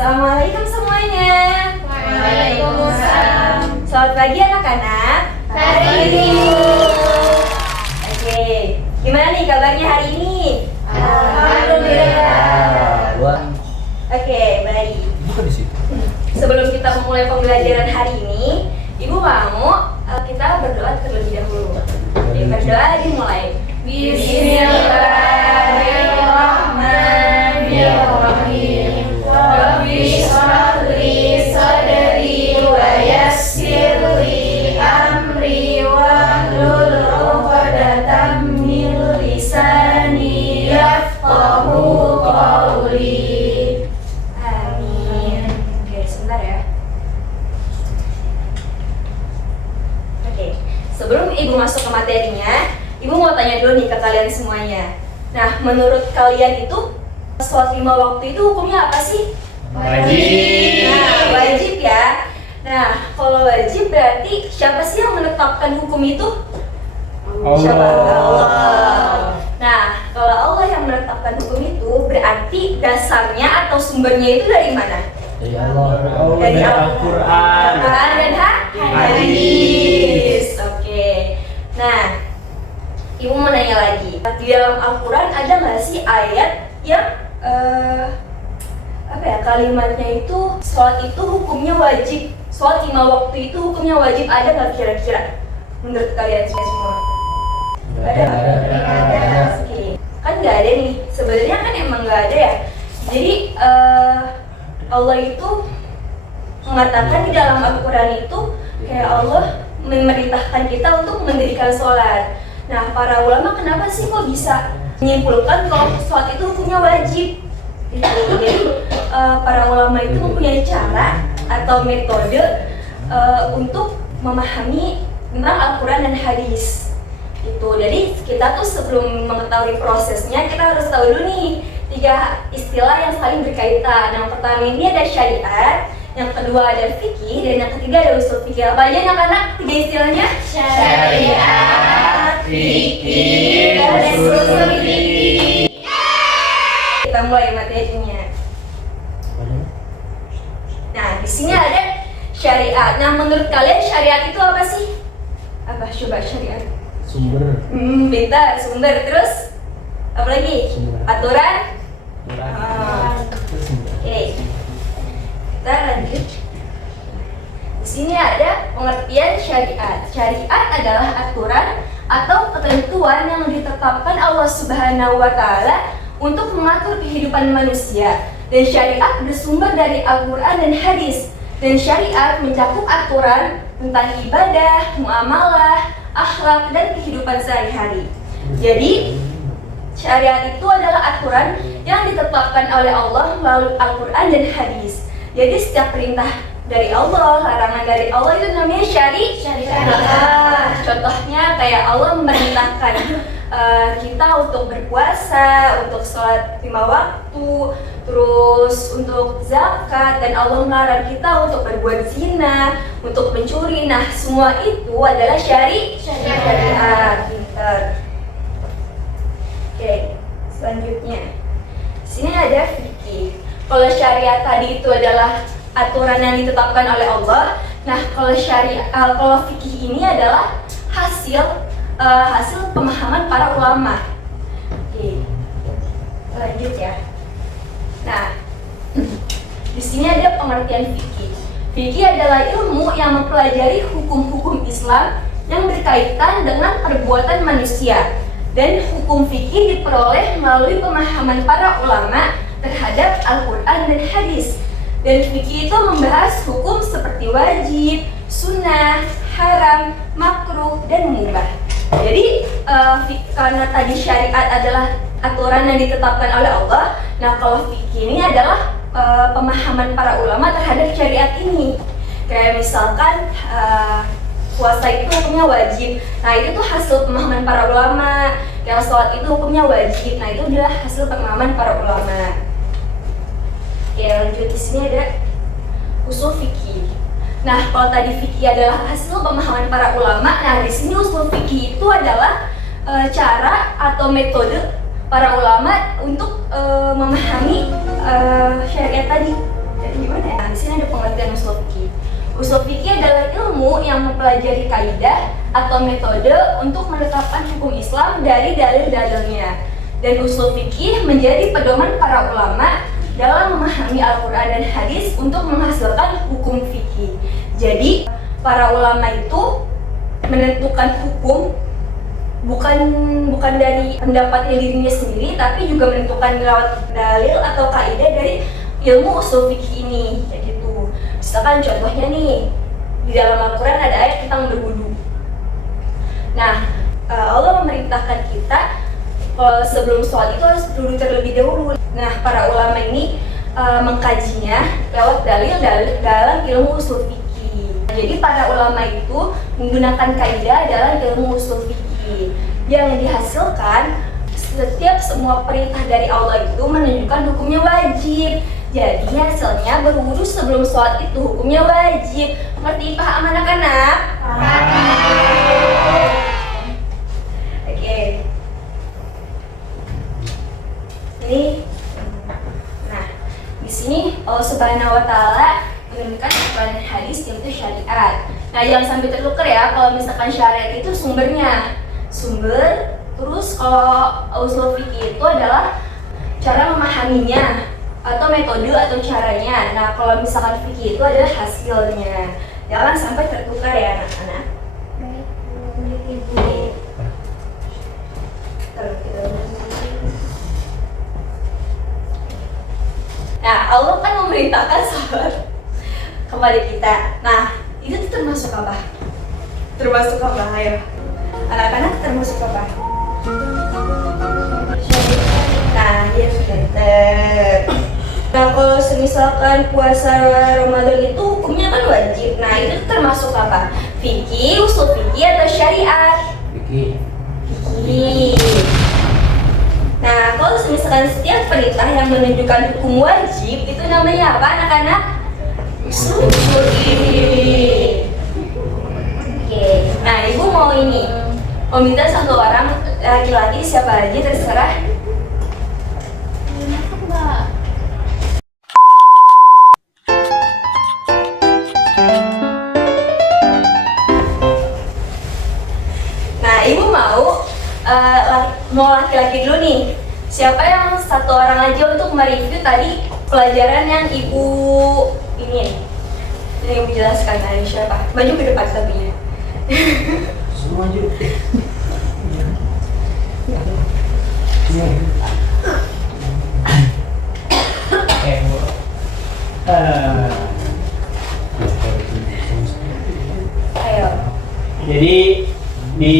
Assalamualaikum semuanya. Waalaikumsalam. Selamat pagi anak-anak. Pagi. Oke, gimana nih kabarnya hari ini? Alhamdulillah. Oke, baik. Ibu kan di situ. Sebelum kita memulai pembelajaran hari ini, Ibu mau kita berdoa terlebih dahulu. Oke, berdoa dimulai. Bismillahirrahmanirrahim. Rabbi shrah li sadri wa yassir li amri wahlul 'uqdatam min lisani yafqahu qawli. Amin. Oke, sebentar ya. Oke, sebelum Ibu masuk ke materinya, Ibu mau tanya dulu nih ke kalian semuanya. Nah, menurut kalian itu sholat 5 waktu itu hukumnya apa sih? Wajib. Nah, wajib ya. Nah, kalau wajib berarti siapa sih yang menetapkan hukum itu? Siapa? Allah. Nah, kalau Allah yang menetapkan hukum itu berarti dasarnya atau sumbernya itu dari mana? Dari Allah. Dari Al-Quran. Quran dan hadis. Oke. Nah, Ibu mau nanya lagi. Di dalam Al-Quran ada nggak sih ayat yang kalimatnya itu sholat itu hukumnya wajib, sholat 5 waktu itu hukumnya wajib, ada nggak kira-kira menurut kalian semua? Ada. Oke. Kan nggak ada nih. Sebenarnya kan emang nggak ada ya. Jadi Allah itu mengatakan di dalam Al-Quran itu kayak Allah memerintahkan kita untuk mendirikan sholat. Nah, para ulama kenapa sih kok bisa menyimpulkan kalau sholat itu hukumnya wajib? Jadi para ulama itu mempunyai cara atau metode untuk memahami tentang Al-Quran dan hadis. Gitu. Jadi kita tuh sebelum mengetahui prosesnya kita harus tahu dulu nih 3 istilah yang saling berkaitan. Yang pertama ini ada syariat, yang kedua ada fikih, dan yang ketiga ada usul fikih. Apa aja anak-anak 3 istilahnya? Syariat, fikih, dan usul usul fikih. Kita mulai materinya. Nah, di sini ada syariat. Nah, menurut kalian syariat itu apa sih? Apa coba syariat? Sumber. Bentar, sumber. Terus apa lagi? Sumber. Aturan. Terus sumber. Oke, kita lanjut. Di sini ada pengertian syariat. Syariat adalah aturan atau ketentuan yang ditetapkan Allah Subhanahu wa Ta'ala untuk mengatur kehidupan manusia. Dan syariat bersumber dari Al-Quran dan hadis. Dan syariat mencakup aturan tentang ibadah, muamalah, akhlak, dan kehidupan sehari-hari. Jadi, syariat itu adalah aturan yang ditetapkan oleh Allah melalui Al-Quran dan hadis. Jadi setiap perintah dari Allah, larangan dari Allah itu namanya syariat. Nah, contohnya kayak Allah memerintahkan kita untuk berpuasa, untuk sholat 5 waktu, terus untuk zakat, dan Allah melarang kita untuk berbuat zina, untuk mencuri. Nah, semua itu adalah syariat. Pinter. Oke, selanjutnya. Sini ada fikih. Kalau syariat tadi itu adalah aturan yang ditetapkan oleh Allah. Nah, kalau kalau fikih ini adalah hasil pemahaman para ulama. Oke, lanjut ya. Nah, di sini ada pengertian fikih. Fikih adalah ilmu yang mempelajari hukum-hukum Islam yang berkaitan dengan perbuatan manusia. Dan hukum fikih diperoleh melalui pemahaman para ulama terhadap Al-Quran dan hadis. Dan fikih itu membahas hukum seperti wajib, sunnah, haram, makruh, dan mubah. Jadi karena tadi syariat adalah aturan yang ditetapkan oleh Allah, nah kalau fikih ini adalah pemahaman para ulama terhadap syariat ini. Kayak misalkan puasa itu hukumnya wajib, nah itu tuh hasil pemahaman para ulama. Kayak sholat itu hukumnya wajib, nah itu adalah hasil pemahaman para ulama. Ya lanjut, di sini ada usul fikih. Nah kalau tadi fikih adalah hasil pemahaman para ulama, nah di sini usul fikih itu adalah cara atau metode para ulama untuk memahami syariat tadi. Jadi gimana ya? Nah, di sini ada pengertian usul fikih. Usul fikih adalah ilmu yang mempelajari kaidah atau metode untuk menetapkan hukum Islam dari dalil-dalilnya. Dan usul fikih menjadi pedoman para ulama dalam memahami Al-Quran dan hadis untuk menghasilkan hukum fikih. Jadi para ulama itu menentukan hukum bukan dari pendapatnya dirinya sendiri, tapi juga menentukan lewat dalil atau kaidah dari ilmu usul fikih ini. Kayak gitu. Misalkan contohnya nih, di dalam Al-Quran ada ayat tentang berwudu. Nah, Allah memerintahkan kita sebelum sholat itu harus duduk terlebih dahulu. Nah, para ulama ini mengkajinya lewat dalil-dalil dalam ilmu usul fikih. Jadi para ulama itu menggunakan kaidah dalam ilmu usul fikih yang dihasilkan setiap semua perintah dari Allah itu menunjukkan hukumnya wajib. Jadi hasilnya berwudu sebelum sholat itu hukumnya wajib. Ngerti paham anak-anak? Oke. Ini, nah di sini Allah Subhanahu Wa Taala menunjukkan Al-Quran dan hadis yaitu syariat. Nah jangan sampai tertukar ya, kalau misalkan syariat itu sumber, terus kalau usul fikih itu adalah cara memahaminya atau metode atau caranya. Nah kalau misalkan fikih itu adalah hasilnya. Jangan sampai tertukar ya anak-anak. Baik, Ibu. Nah Allah kan memerintahkan salat kepada kita. Nah itu tuh termasuk apa? Termasuk apa? Ayo anak-anak, termasuk apa? Nah ya pinter. Nah kalau misalkan puasa Ramadan itu hukumnya kan wajib. Nah itu termasuk apa? Fikih, usul fikih atau syariat? Fikih. Fikih. Nah kalau misalkan setiap perintah yang menunjukkan hukum wajib itu namanya apa anak-anak? Usul fikih. Oke. Nah ibu mau minta satu orang laki-laki, siapa aja terserah. Nah ibu mau laki-laki dulu nih. Siapa yang satu orang aja untuk mereview tadi pelajaran yang ibu ini yang ibu jelaskan tadi? Siapa? Maju ke depan tapi ya. Semua maju. Ayo. Jadi di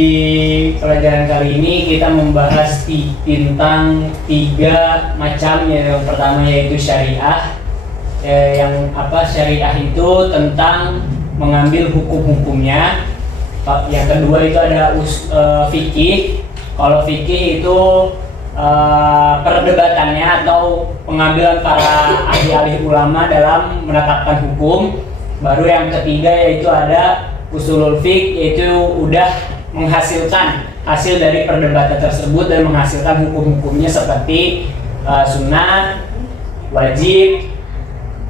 pelajaran kali ini kita membahas tentang 3 macam. Yang pertama yaitu syariah. Yang syariah itu tentang mengambil hukum-hukumnya. Yang kedua itu ada fikih. Kalau fikih itu perdebatannya atau pengambilan para ahli-ahli ulama dalam menetapkan hukum. Baru yang ketiga yaitu ada usulul fiqh, yaitu udah menghasilkan hasil dari perdebatan tersebut dan menghasilkan hukum-hukumnya seperti sunnah, wajib,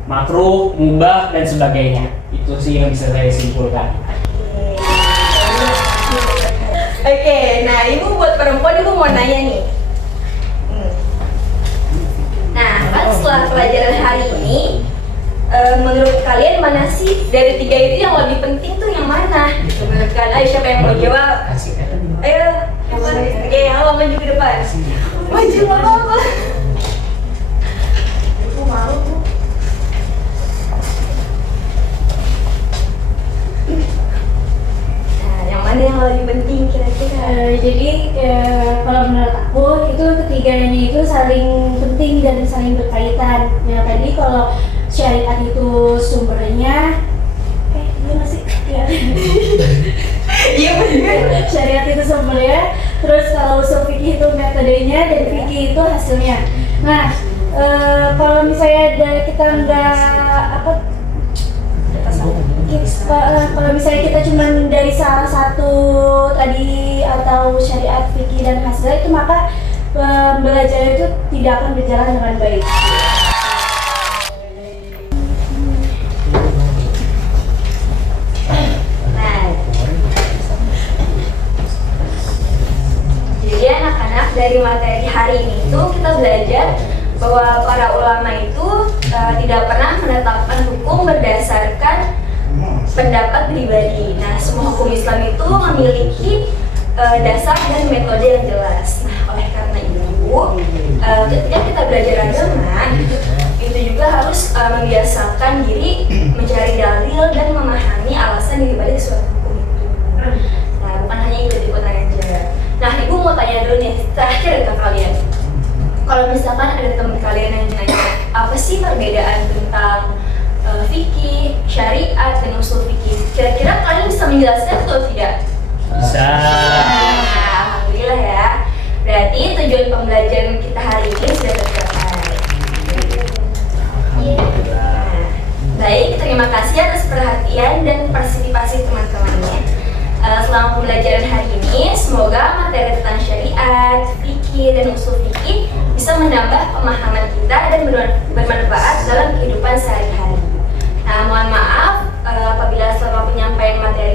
makruh, mubah dan sebagainya. Itu sih yang bisa saya simpulkan. Oke, nah ibu buat perempuan ibu mau nanya nih. Nah, kan setelah pelajaran hari ini, menurut kalian mana sih dari 3 itu yang lebih penting tuh yang mana? Menurut kalian, ayo siapa yang mau jawab? Ayo, yang mana? Oke, halo maju ke depan. Maju apa? Aku malu tuh. Nah, yang mana yang yang lebih penting kira-kira? Jadi kalau menurut aku itu ketiganya itu saling penting dan saling berkaitan. Ya tadi kalau syariat itu sumbernya, iya masih ya. Iya benar. Syariat itu sumbernya, terus kalau usul fikih itu metodenya dan fikih itu hasilnya. Nah, kalau misalnya kita nggak kalau misalnya kita cuma dari salah satu tadi atau syariat fikih dan hasilnya itu, maka pembelajaran itu tidak akan berjalan dengan baik. Nah, jadi anak-anak dari materi hari ini itu kita belajar bahwa para ulama itu tidak pernah menetapkan hukum berdasarkan pendapat pribadi. Nah, semua hukum Islam itu memiliki dasar dan metode yang jelas. Nah, oleh karena itu, ketika kita belajar agama, itu juga harus membiasakan diri mencari dalil dan memahami alasan dibalik suatu hukum itu. Nah, bukan hanya ikut-ikutan aja. Nah, Ibu mau tanya dulu nih, terakhir ke kalian. Kalau misalkan ada teman kalian yang nanya, apa sih perbedaan tentang fikih, syariat, dan usul fikih? Kira-kira kalian bisa menjelaskan atau tidak? Bisa. Nah, alhamdulillah ya. Berarti tujuan pembelajaran kita hari ini sudah tercapai. Nah, baik, terima kasih atas perhatian dan partisipasi teman-temannya. Selama pembelajaran hari ini, semoga materi tentang syariat, fikih, dan usul fikih bisa menambah pemahaman kita dan bermanfaat dalam kehidupan sehari-hari. Nah, mohon maaf apabila selama penyampaian materi